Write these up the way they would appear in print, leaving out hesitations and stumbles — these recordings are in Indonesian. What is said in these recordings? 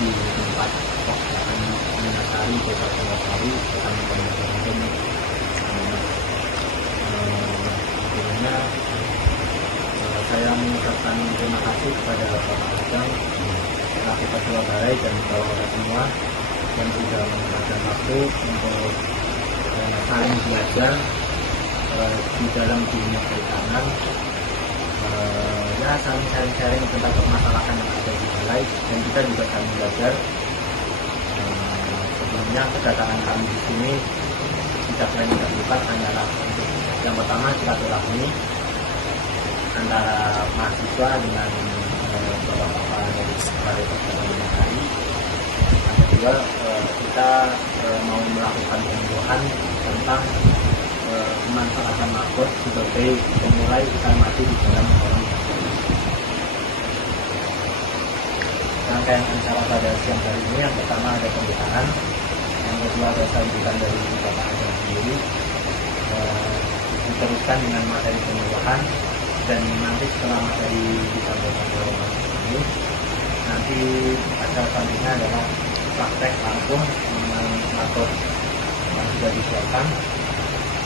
di tempat Poksaan Minasari, Desa Singosari, Kecamatan Mojokerto. Akhirnya saya mengucapkan terima kasih kepada Bapak Ajang, selaku Ketua Balai dan kawan-kawan semua yang sudah memberikan waktu untuk saling belajar di dalam dunia perikanan, ya saling sharing-sharing tentang permasalahan yang ada di Balai, dan kita juga saling belajar. Sebelumnya kedatangan kami di sini tidak lain tidak bukan hanyalah untuk yang pertama silaturahmi antara mahasiswa dengan bapak-bapak dari Balai Perkebunan Minasari. Yang kedua, kita mau melakukan pembuahan tentang pemanfaatan mabot sebagai pemulai ikan mati di dalam kolam. Rangkaian acara pada siang hari ini yang pertama ada pembukaan, yang kedua ada sambutan dari Bapak Ajang sendiri, diteruskan dengan materi pembuahan, dan nanti setelah materi disampaikan oleh Mas ini, nanti acara selanjutnya adalah praktek langsung dengan mabot yang sudah disiapkan.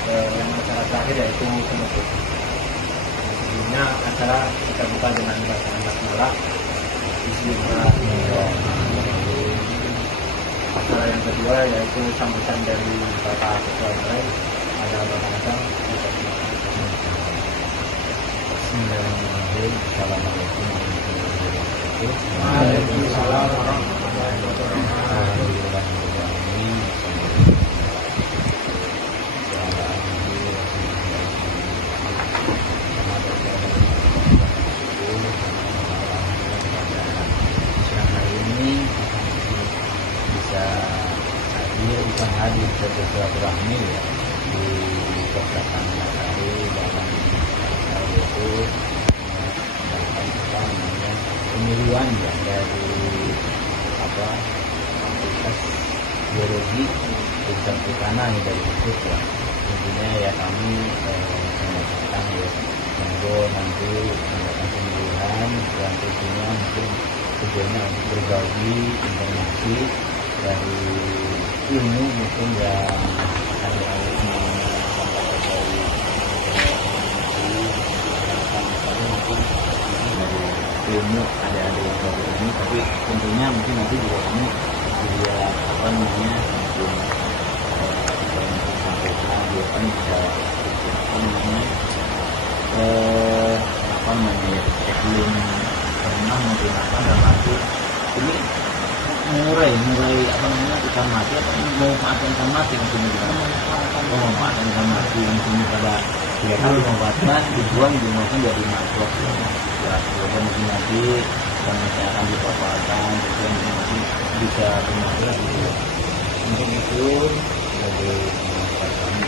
Yang acara terakhir yaitu penutup. Sebelumnya acara kita buka dengan bacaan basmalah. Acara yang kedua yaitu sambutan dari Bapak Ketua Balai, ada Bapak Ajang. Bismillahirrahmanirrahim. Assalamualaikum warahmatullahi wabarakatuh. Waalaikumsalam warahmatullahi wabarakatuh. Bukan hadir bersilaturahmi ya di Poksaan Minasari dalam yaitu pemilihan ya dari fakultas biologi jurusan perikanan dari IPUS ya. Intinya ya kami menyampaikan ya monggo nanti melakukan pemilihan dan tentunya mungkin tujuannya untuk berbagi informasi dari ilmu mungkin yang akan disampaikan dari mungkin dari ilmu ada yang baru ini, tapi tentunya mungkin nanti juga kami juga mungkin sampaikan juga kami bisa belum pernah menggunakan dalam arti ini mulai ikan mati atau memanfaatkan ikan mati maksudnya juga memanfaatkan ikan mati maksudnya pada tiga kali memanfaatkan dibuang maupun jadi makhluk ya mungkin nanti karena saya akan dipaparkan juga nanti bisa bermanfaat gitu mungkin itu sebagai kami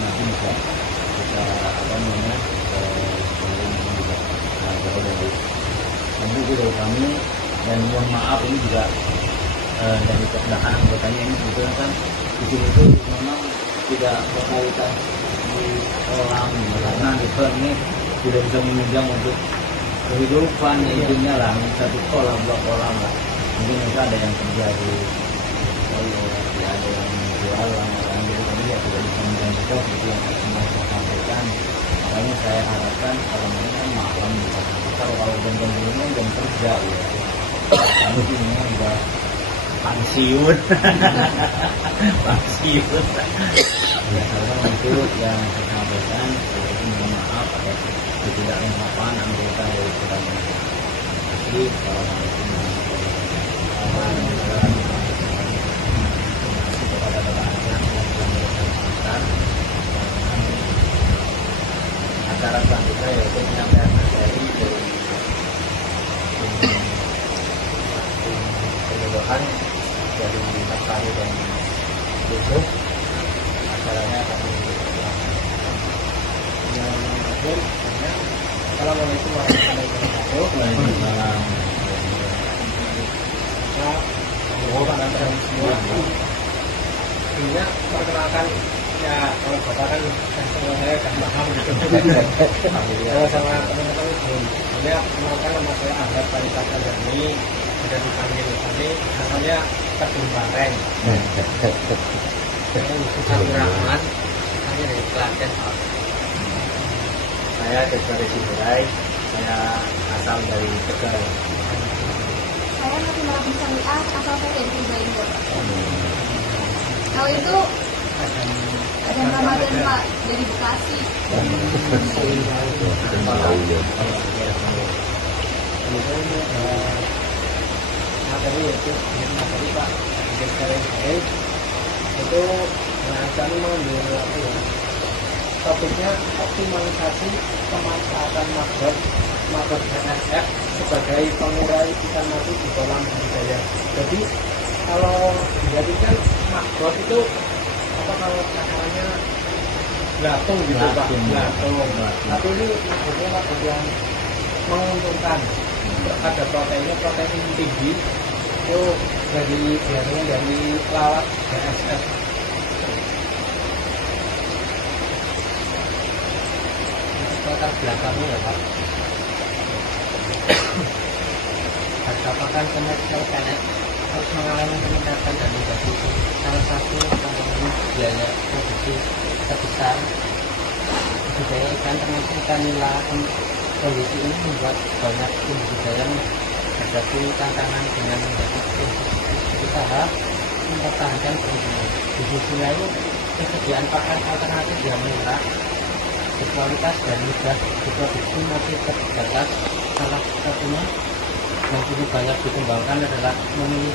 nanti bisa nanti itu dari kami, dan mohon maaf ini juga dari kedatangan anggotanya ini sebetulnya kan di sini itu memang tidak berkaitan di kolam karena itu ini tidak bisa menunjang untuk kehidupan hidupnya lah, satu kolam dua kolam lah, mungkin itu ada yang terjadi ada yang jualan orang jadi kami ya tidak bisa menunjang seperti yang saya sampaikan. Makanya saya harapkan kalau mereka malam bisa kalau jam-jam ini jam kerja ya kami ini udah pensiun ya kalau itu yang saya sampaikan itu mohon maaf atas ketidaklengkapan anggota dari pertanyaan asli. Assalamualaikum warahmatullahi wabarakatuh. Kepada Bapak Ajang yang telah memberikan acara selanjutnya yaitu penyampaian materi dari penyuluhan dari Mas Fahri dan Yusuf. Acaranya akan Assalamualaikum warahmatullahi wabarakatuh. Waalaikumsalam. Bapak semua. Ini perkenalkan ya kalau bapak kan saya kan paham gitu. Sama teman-teman Sebenarnya kenalkan nama saya Ahmad Parita Kajani, sudah dipanggil kami namanya Kedung Bareng. Saya Yusuf Rahman, saya dari Klaten Pak. Saya dari Siburai, saya asal dari Tegal. Saya masih Merapi Samiah, asal saya dari Purbalingga. Kalau itu ada Ramadan Pak, dari Bekasi. Materi yaitu materi Pak sekarang itu kami mengambil apa ya, topiknya optimalisasi pemanfaatan maggot NSF sebagai pengurai ikan mati di kolam budidaya. Jadi kalau dijadikan maggot itu apa, kalau caranya belatung gitu Pak, belatung. Tapi ini maggot yang menguntungkan, ada protein tinggi itu biasanya dari lalat NSF. Latar belakangnya ya Pak, harga pakan komersial PNS harus mengalami peningkatan dan menjadi salah satu komponen biaya produksi terbesar budidaya ikan termasuk ikan nila. Kondisi ini membuat banyak budidaya menghadapi tantangan dengan menjadi usaha mempertahankan keuntungan. Di sisi lain, kesediaan pakan alternatif yang murah, berkualitas dan mudah diproduksi masih terbatas. Salah satunya yang cukup banyak dikembangkan adalah memilih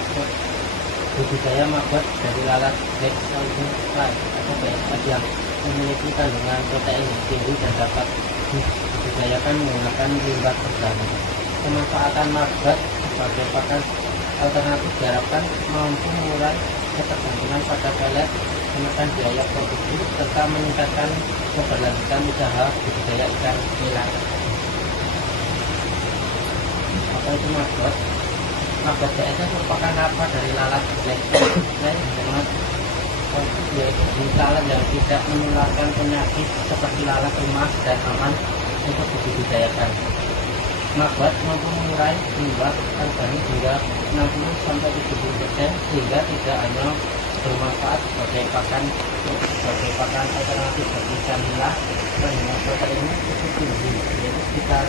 budidaya maggot dari lalat Black Southern Fly atau BSF yang memiliki kandungan protein yang tinggi dan dapat dibudidayakan menggunakan limbah organik. Pemanfaatan maggot sebagai pakan alternatif diharapkan mampu mengurai ketergantungan pada pelet, menekan biaya produksi, serta meningkatkan keberlanjutan usaha budidaya ikan nila. Apa itu maggot? Maggot BSF merupakan larva dari lalat black fly yaitu jenis lalat yang tidak menularkan penyakit seperti lalat emas dan aman untuk dibudidayakan. Maggot mampu mengurai limbah organik hingga 60-70% sehingga tidak hanya bermanfaat sebagai pakan alternatif bagi ikan nila, kandungan proteinnya cukup tinggi, yaitu sekitar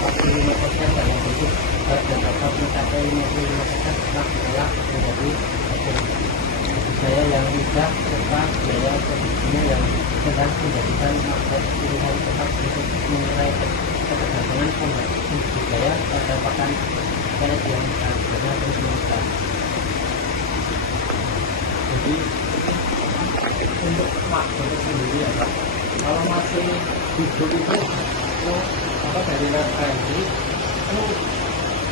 40-45% dalam bentuk berat dan dapat mencapai 55% setelah diolah menjadi budidaya yang mudah serta biaya produksinya yang rendah menjadikan maggot pilihan tetap untuk mengurai ketergantungan budidaya pada pakan pelet yang harganya terus meningkat. Jadi untuk maggot itu sendiri ya Pak, kalau masih hidup itu dari referensi itu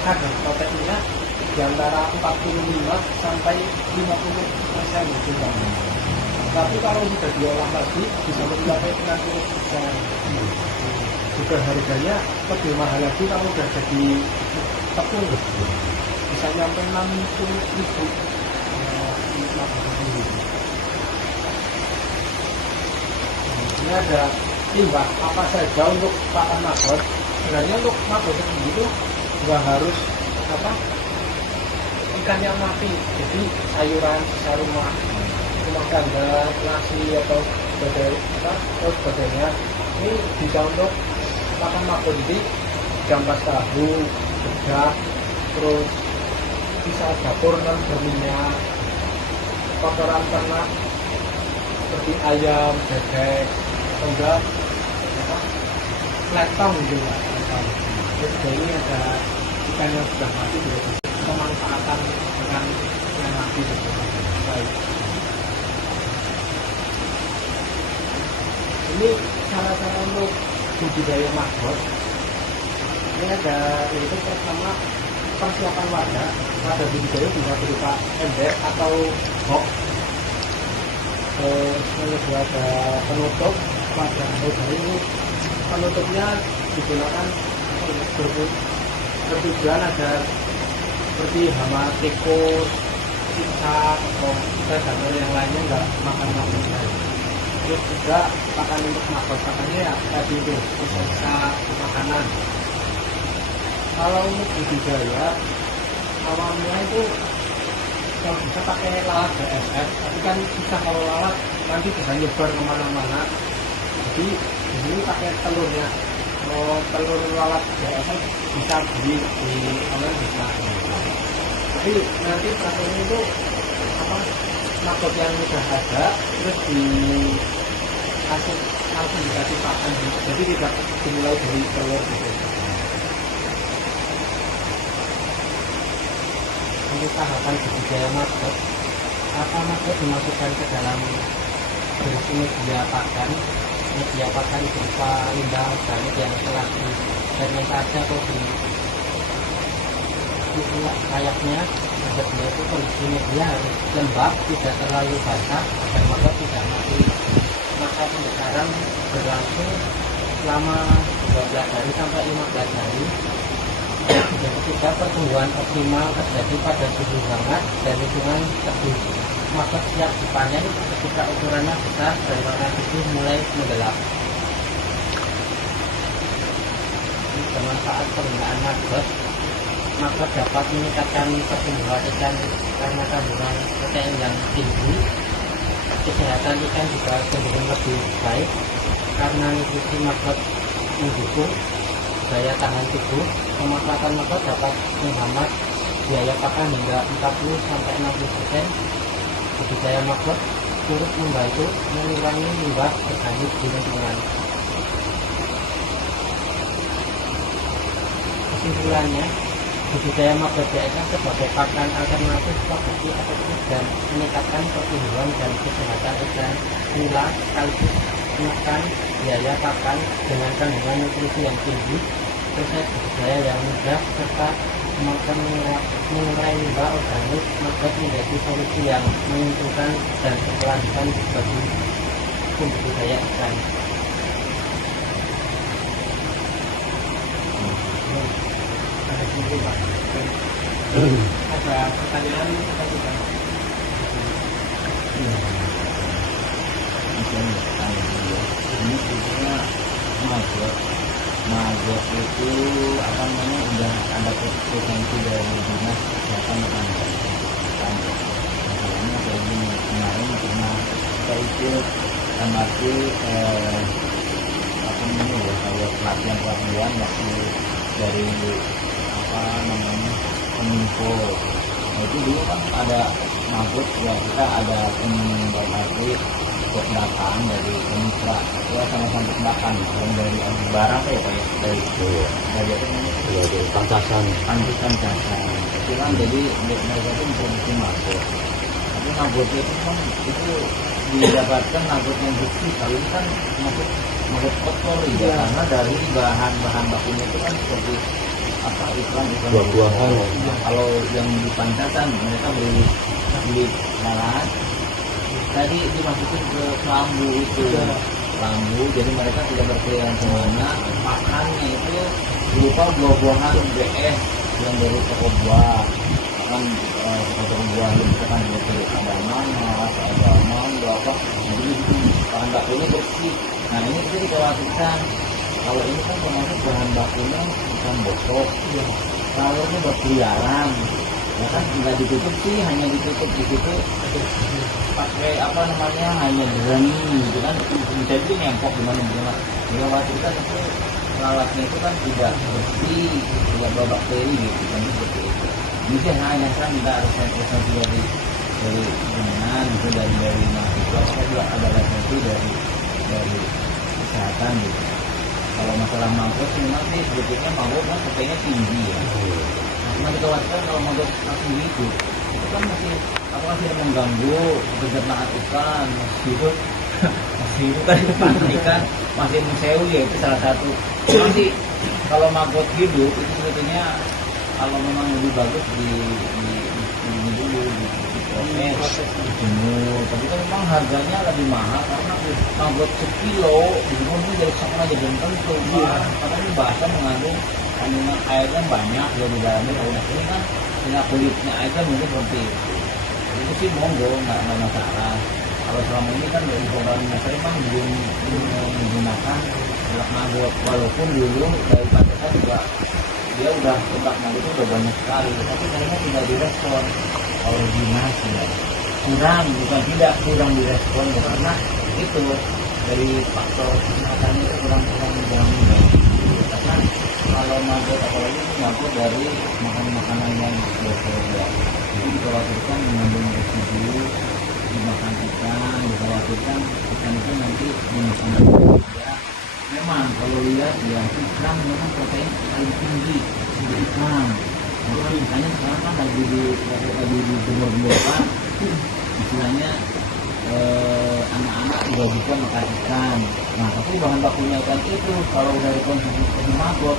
ada proteinnya di antara 45 sampai 50% gitu Pak. Tapi kalau sudah diolah lagi bisa mencapai 60%. Juga harganya lebih mahal lagi kalau sudah jadi tepung, bisa nyampe 60.000. Ini ada timbang apa saja untuk pakan maggot. Sebenarnya untuk maggot itu nggak harus ikan yang mati, jadi sayuran sisa rumah tangga, nasi atau sebagainya ini bisa untuk pakan maggot. Jadi jampas tahu, dedak, terus sisa dapur non berminyak, kotoran ternak seperti ayam, bebek, enggak letong gitu Pak. Jadi ini ada ikan yang sudah mati, jadi pemanfaatan ikan yang mati baik. Ini cara-cara untuk budidaya maggot. Ini ada, yaitu pertama persiapan wadah. Wadah budidaya bisa berupa ember atau box. Terus ada penutup wadah budidaya ini. Penutupnya digunakan bertujuan agar seperti hama tikus, cicak atau predator yang lainnya nggak makan maggot. Terus juga pakan untuk makan pakannya ya tadi itu sisa makanan. Kalau untuk budidaya awalnya itu kalau bisa pakai lalat BSF, tapi kan susah kalau lalat nanti bisa nyebar kemana-mana. Jadi di sini pakai telurnya. Kalau telur lalat BSF bisa beli di online bisa. Tapi nanti prakteknya itu apa, makot yang sudah ada terus dikasih langsung dikasih pakan, jadi tidak dimulai dari telur gitu. Untuk tahapan budidaya maggot, maggot dimasukkan ke dalam berisi media pakan berupa limbah organik yang telah difermentasi atau layaknya agar dia itu kondisi media harus lembab, tidak terlalu basah agar maggot tidak mati. Masa pembakaran berlangsung selama 12 hari sampai 15 hari. Yang ketiga, pertumbuhan optimal terjadi pada suhu hangat dan lingkungan teduh. Maggot siap dipanen ketika ukurannya besar dan warna tubuh mulai menggelap. Bermanfaat penggunaan maggot dapat meningkatkan pertumbuhan ikan karena kandungan protein yang tinggi. Kesehatan ikan juga cenderung lebih baik karena nutrisi maggot mendukung daya tahan tubuh. Pemanfaatan maggot dapat menghemat biaya pakan hingga 40-60%. Budidaya maggot turut membantu mengurangi limbah organik di lingkungan. Kesimpulannya, budidaya maggot BSF sebagai pakan alternatif produksi efektif dan meningkatkan pertumbuhan dan kesehatan ikan nila sekaligus menekan biaya pakan dengan kandungan nutrisi yang tinggi. Proses budidaya yang mudah serta kemampuan mengurai limbah organik maggot menjadi solusi yang menguntungkan dan berkelanjutan bagi budidaya ikan. Ada pertanyaan kita juga. Ini sebetulnya maggot itu apa namanya udah ada potensi dari dinas kesehatan kan. Masalahnya kayak gini, kemarin pernah kita ikut MRT apa namanya ya, kayak pelatihan waktu dari apa namanya Kominfo. Nah itu dulu kan ada maggot ya, kita ada MRT buat datang dari Kominfra ya, sama-sama belakang yang dari barang ya kayak dari apa namanya dari pantasan itu kan, jadi mereka itu memproduksi maggot, tapi maggotnya itu kan itu didapatkan maggot yang bersih. Kalau ini kan maggot kotor ya, karena dari bahan bakunya itu kan seperti apa, iklan buah-buahan. Kalau yang di pantasan mereka beli lalat tadi dimasukin ke lambu itu, lambu, jadi mereka tidak berkeliaran kemana, makannya itu berupa buah-buahan BS yang dari toko buah, kan toko buah yang misalkan dari ada nanas, ada mangga apa, jadi itu bahan bakunya bersih. Nah ini kita dikhawatirkan kalau ini kan termasuk bahan bakunya bukan bosok, kalau ini berkeliaran ya kan nggak ditutup sih, hanya ditutup di situ pakai apa namanya, hanya berani gitu kan, bisa itu nyempok gimana dikhawatirkan itu lalatnya itu kan tidak bersih, tidak bawa bakteri gitu kan, seperti itu. Ini sih hanya kan kita harus lisensi dari dengan itu dari mahasiswa, kita juga ada lisensi dari kesehatan gitu. Kalau masalah maggot memang sih sebetulnya maggot kan katanya tinggi ya. Cuma dikhawatirkan kalau maggot masih hidup itu kan masih yang mengganggu pencernaan ikan, masih itu kan ikan masih museum ya, itu salah satu. Masih kalau maggot hidup itu sebetulnya kalau memang lebih bagus di proses dijemur, tapi kan memang harganya lebih mahal karena maggot sekilo dijemur itu jadi sama aja belum tentu, karena ini bahasa mengandung kandungan airnya banyak ya di dalamnya. Udah ini kan tinggal kulitnya aja mungkin seperti itu sih monggo, nggak masalah. kalau selama ini kan dari programnya saya memang belum menggunakan tebak maggot, walaupun dulu dari Pancasila juga dia udah tebak maggot itu udah banyak sekali, tapi kayaknya tidak direspon oleh dinas ya. Kurang, bukan tidak, kurang direspon ya, karena itu dari faktor kesehatannya itu kurang dijamin ya. Karena kalau maggot apalagi itu maggot dari makanan yang berbeda, jadi dikhawatirkan mengandung residu dimakan ikan, dikhawatirkan ikan itu nanti dimakan ya. Memang kalau lihat ya ikan memang protein paling tinggi di ikan. Maka misalnya sekarang kan lagi di jemur-jemuran, istilahnya anak-anak juga bisa makan ikan. Nah tapi bahan bakunya ikan itu kalau dari konsumsi maggot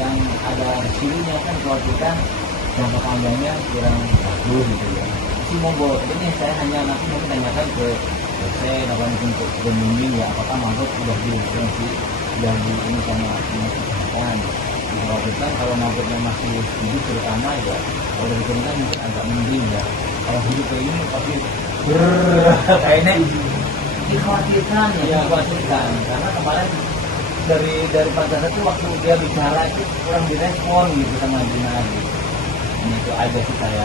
yang ada residunya kan dikhawatirkan jangka panjangnya kurang bagus gitu ya. Si monggo, ini saya hanya nanti mungkin tanyakan ke saya atau mungkin ke pembimbing ya, apakah maggot sudah diinfeksi sudah di ini sama dinas kesehatan. Dikhawatirkan kalau maggotnya masih hidup terutama ya, kalau dari keringkan mungkin agak mending ya. Kalau hidup kayak ini pasti kayaknya dikhawatirkan ya, dikhawatirkan karena kemarin dari Pancasila itu waktu dia bicara itu kurang direspon gitu sama dinas. Ini itu aja sih saya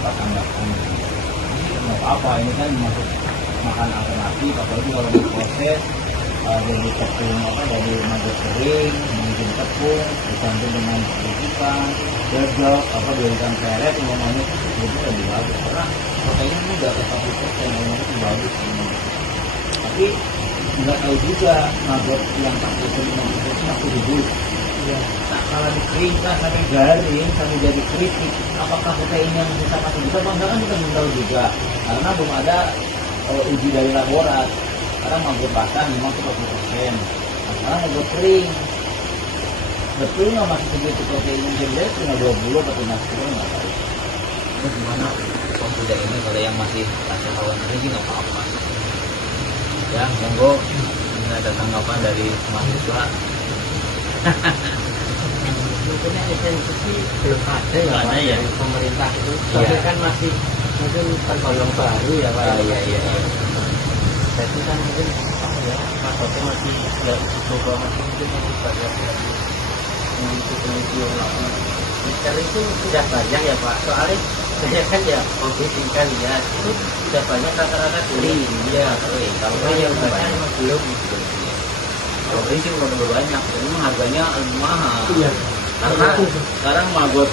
tambahkan. Ini nggak apa, ini kan masuk makan alternatif, apalagi kalau diproses jadi tepung jadi maggot kering, mungkin tepung dicampur dengan ikan, dedok, dijadikan peret, namanya itu lebih bagus karena proteinnya itu udah 40%, namanya itu bagus. Tapi nggak tahu juga maggot yang 40% itu masih hidup. Ya, nah, kalau dikeringkan sampai garing sampai jadi keripik, apakah proteinnya bisa masih bisa? Bangga kan kita belum tahu juga karena belum ada uji dari laborat. Karena maggot basah memang 40%, nah, sekarang maggot kering betul nggak masih segitu proteinnya, jadi cuma 20 atau 50 nggak tahu. Ini gimana kalau tidak ini kalau yang masih rasa kawan ini nggak apa-apa ya, monggo ini ada tanggapan dari mahasiswa. Mungkin esensi belum ada ya, ada ya dari pemerintah itu, tapi kan masih mungkin tergolong baru ya Pak. Iya. Jadi kan mungkin ya maksudnya masih ya coba masih mungkin masih banyak penelitian lagi. Sekarang itu sudah banyak ya Pak, soalnya saya kan ya hobi tinggal ya itu sudah banyak rata-rata kering. Iya kering. Kalau yang banyak belum gitu. Kalau ini sih udah banyak, ini harganya lebih mahal. Iya. Karena sekarang maggot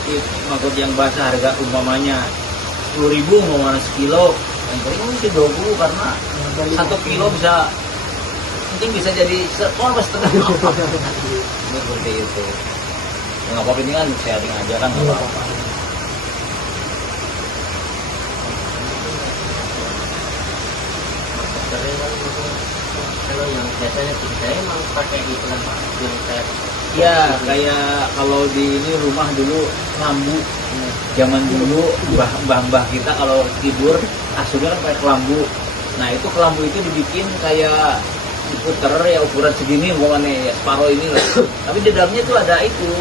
yang basah harga umpamanya 10.000 umpamanya sekilo, yang kering mungkin 20 karena 1 kilo bisa mungkin bisa jadi seekor setengah. Ini seperti itu. Ya, nggak apa-apa, ini kan sharing aja kan nggak apa-apa. Kalau yang biasanya saya emang pakai itu kan Pak, yang saya Iya, kayak kalau di ini rumah dulu lambu. Zaman dulu mbah kita kalau tidur kasurnya kan pakai kelambu. Nah itu kelambu itu dibikin kayak diputer ya ukuran segini, bukannya ya separuh ini lah. Tapi di dalamnya itu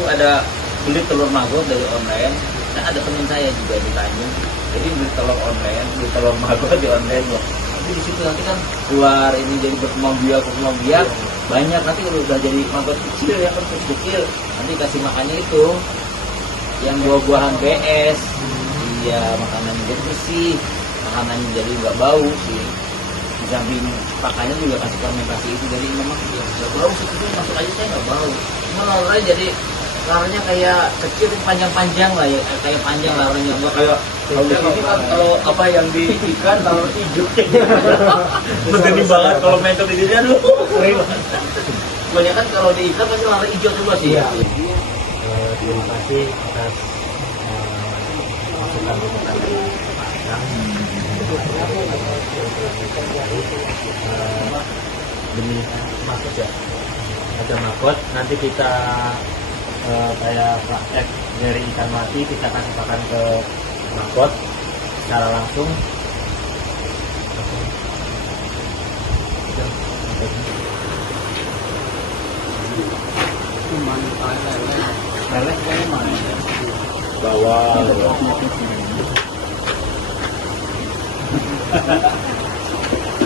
ada beli telur maggot dari online. Nah ada teman saya juga di Tanjung, jadi beli telur online, beli telur maggot di online loh. Tapi di situ nanti kan keluar ini jadi berkembang biak banyak, nanti kalau udah jadi maggot kecil ya kan kecil, nanti kasih makannya itu yang buah-buahan BS. Iya, makanannya jadi bersih, makanannya jadi nggak bau sih. Di samping pakainya juga kasih fermentasi itu, jadi memang nggak bau sih, itu masuk aja saya nggak bau. Cuma laranya jadi laranya kayak kecil panjang-panjang lah ya, kayak panjang laranya, nggak kayak kalau di sini kan kalau apa yang di ikan kalau hijau begini banget, kalau mentok di sini aduh banyak kan kalau di ikan pasti lari hijau coba sih. Iya. Terima kasih atas masukan dari demi maggot ya, ada maggot nanti kita kayak praktek dari ikan mati kita kasih makan ke maggot secara langsung. Leleh kayaknya mana ya? Bawah.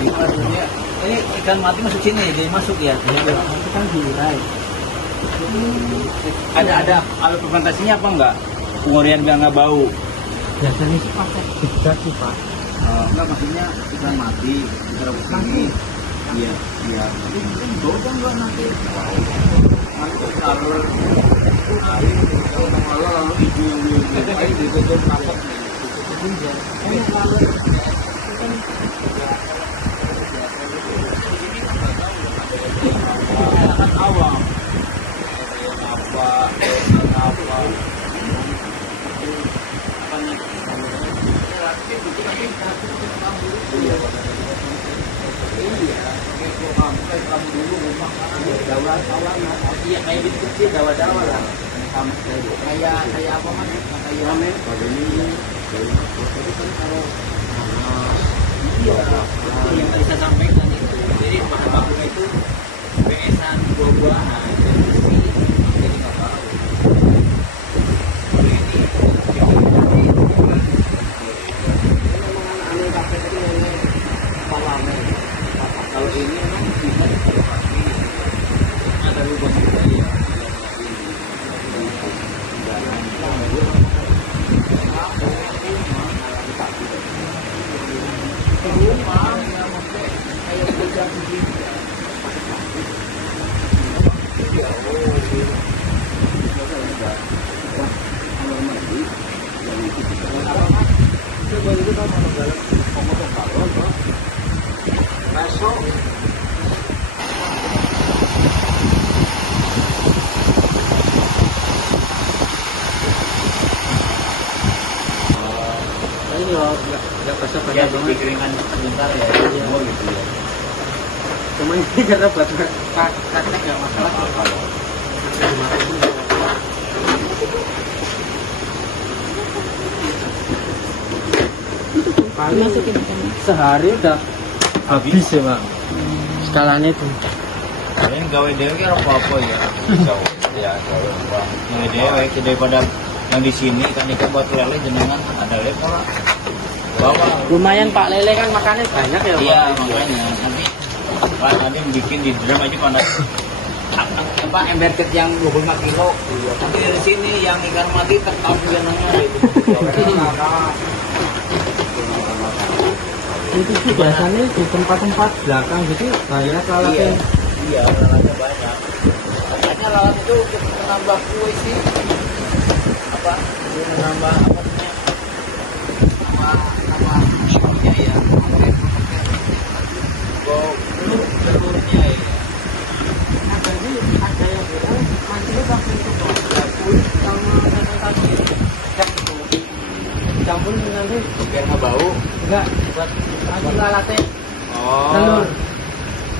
Ini maksudnya, ini ikan mati masuk sini, jadi masuk ya. Itu kan diurai. Ada alat fermentasinya apa enggak? Pengurian biar nggak bau. Biasanya sih pakai degat sih Pak. Enggak, maksudnya ikan mati ditaruh sini. Iya, iya. Bau kan enggak nanti. Nanti taruh air, kalau hijau yang air ditutup kapok. Ini kalau kan awam. Apa? Iya, kayak gitu kecil, dawa-dawa lah. Kayak apa mas? Kayak ramen. Iya, yang tadi saya sampaikan itu. Jadi bahan bakunya itu besan buah-buahan. Jadi nggak tahu. Kalau ini memang bisa dikonservasi, ada lubang juga ya. Ini loh, nggak basah-basah Ya, banget. dikeringkan sebentar ya, semua gitu ya. Cuma ini karena buat praktek nggak masalah. Paling sehari udah habis ya Pak. Skalanya itu. Kalian gawe dewe kira apa ya? Ya, gawe dewe daripada yang di sini ikan buat lele jenengan ada lele ora. Bawa. Lumayan Pak, lele kan makannya banyak ya Pak. Iya, makanya nanti bikin di drum aja pada apa ember cat yang 25 kilo. Nanti dari sini yang ikan mati tetap jenengan gitu. Itu sih biasanya di tempat-tempat belakang gitu banyak lalatnya. Iya, lalatnya banyak. Makanya lalat itu untuk menambah kue sih. Apa? Untuk menambah apa namanya? Nama ya. Telurnya ya. Ada yang bilang mancingnya pakai itu kulit sama fermentasi. Campur nanti Biar nggak bau. enggak buat mancing lalatnya. Oh.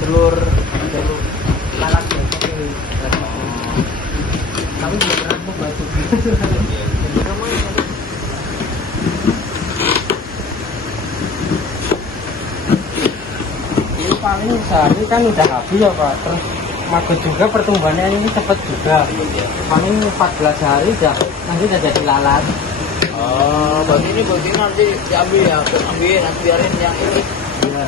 Telur lalatnya. Kami belum pernah coba itu. Ini paling sehari kan udah habis ya Pak. Terus magot juga pertumbuhannya ini cepat juga. Paling 14 hari udah nanti udah jadi lalat. Oh, berarti nanti diambil ya, ambil nanti biarin yang ini. Iya.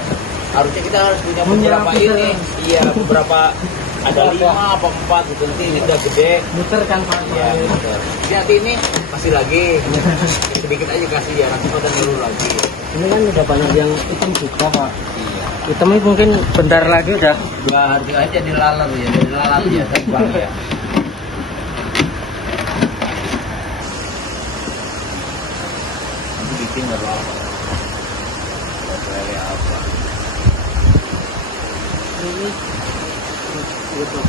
Harusnya kita harus punya Punya beberapa filter. ini. Iya, beberapa ada 5 apa 4 gitu. Nanti ini udah gede. Muter kan Pak. Iya, betul. Jadi nanti ini masih lagi. Sedikit aja kasih ya, nanti pada nurul lagi. Ini kan udah banyak yang hitam juga Pak. Iya. Hitam ini mungkin bentar lagi udah 2 hari aja dilalat ya, dilalat ya, terbang ya. Nanti bikin baru apa? Lele apa? ini gitu.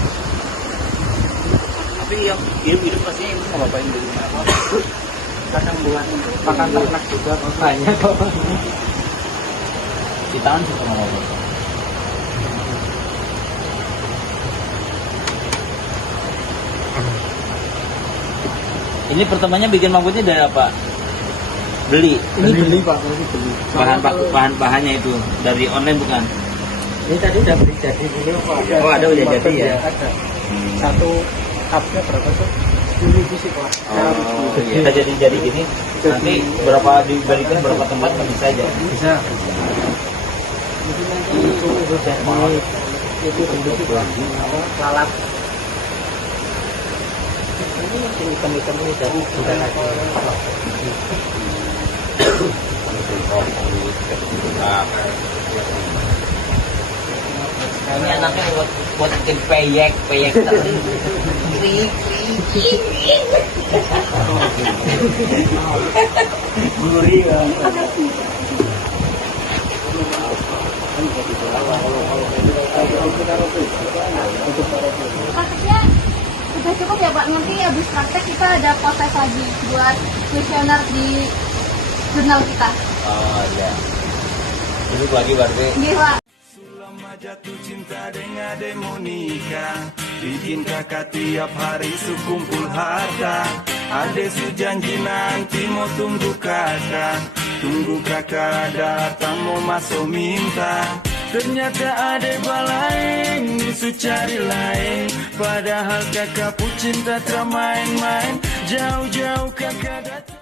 Tapi yang hidup pastinya ibu mau ngapain di rumah apa? Kadang buat makan ternak juga banyak kok. Di tangan suka mau apa? Ini pertamanya bikin mangkuknya dari apa? Beli. Ini beli Pak, ini beli. Bahan-bahannya itu dari online bukan? Ini tadi udah beli jadi dulu Pak. Oh, ada udah jadi ya? Ada. Satu cupnya berapa tuh? Kita jadi gini. Nanti berapa dibalikin berapa tempat kan bisa aja. Bisa. Itu lalat. Ini hitam-hitam ini dari sudah Ini anaknya buat bikin peyek gurih kan. Prakteknya udah cukup ya Pak, nanti habis praktek kita ada proses lagi buat kuesioner di jurnal kita. Oh iya. Duduk lagi berarti. Iya Pak. Lama jatuh cinta dengan Monika, bikin kakak tiap hari sekumpul harta. Ade sujanji nanti mau tunggu kakak datang mau masuk minta. Ternyata ade balain, su cari lain. Padahal kakak pun cinta termain-main. Jauh-jauh kakak datang.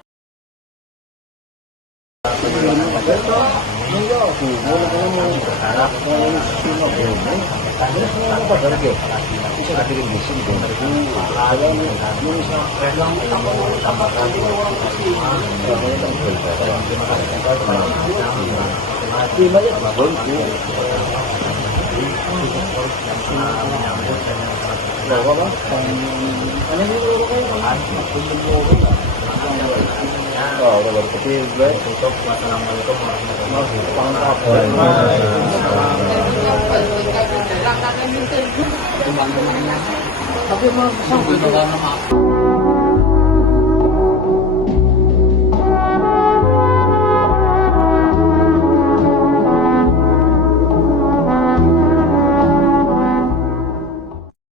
Tutup. Wassalamualaikum warahmatullahi wabarakatuh. Tapi mau sampai